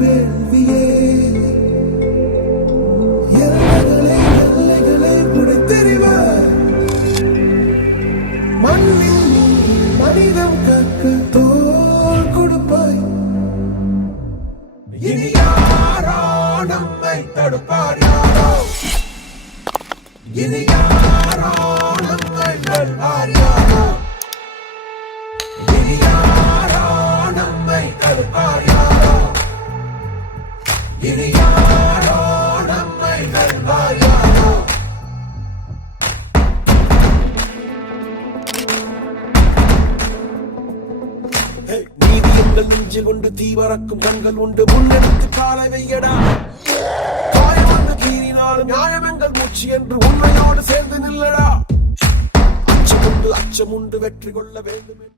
வேள்வியே எல்லைகளை புடைத்தெறிவார் மண்ணில் மனிதம் கற்க தோள் கொடுப்பாய் இனி யாரோ நம்மை தடுப்பார் யாரோ இனி யாரோ நம்மை வெல்வார் யாரோ இனி யாரோ நம்மை தடுப்பார் யாரோ இனி யாரோ நம்மை வெல்வார் யாரோ நீதி எங்கள் நெஞ்சில் கொண்டு தீவரக்கும் கண்கள் உண்டு முன்னெடுத்து காலை வையடா காயம் வந்து கீறினாலும் நியாயம் எங்கள் மூச்சு என்று உண்மையோடு சேர்ந்து நில்லடா அச்சமுண்டு வெற்றி கொள்ள வேண்டும்.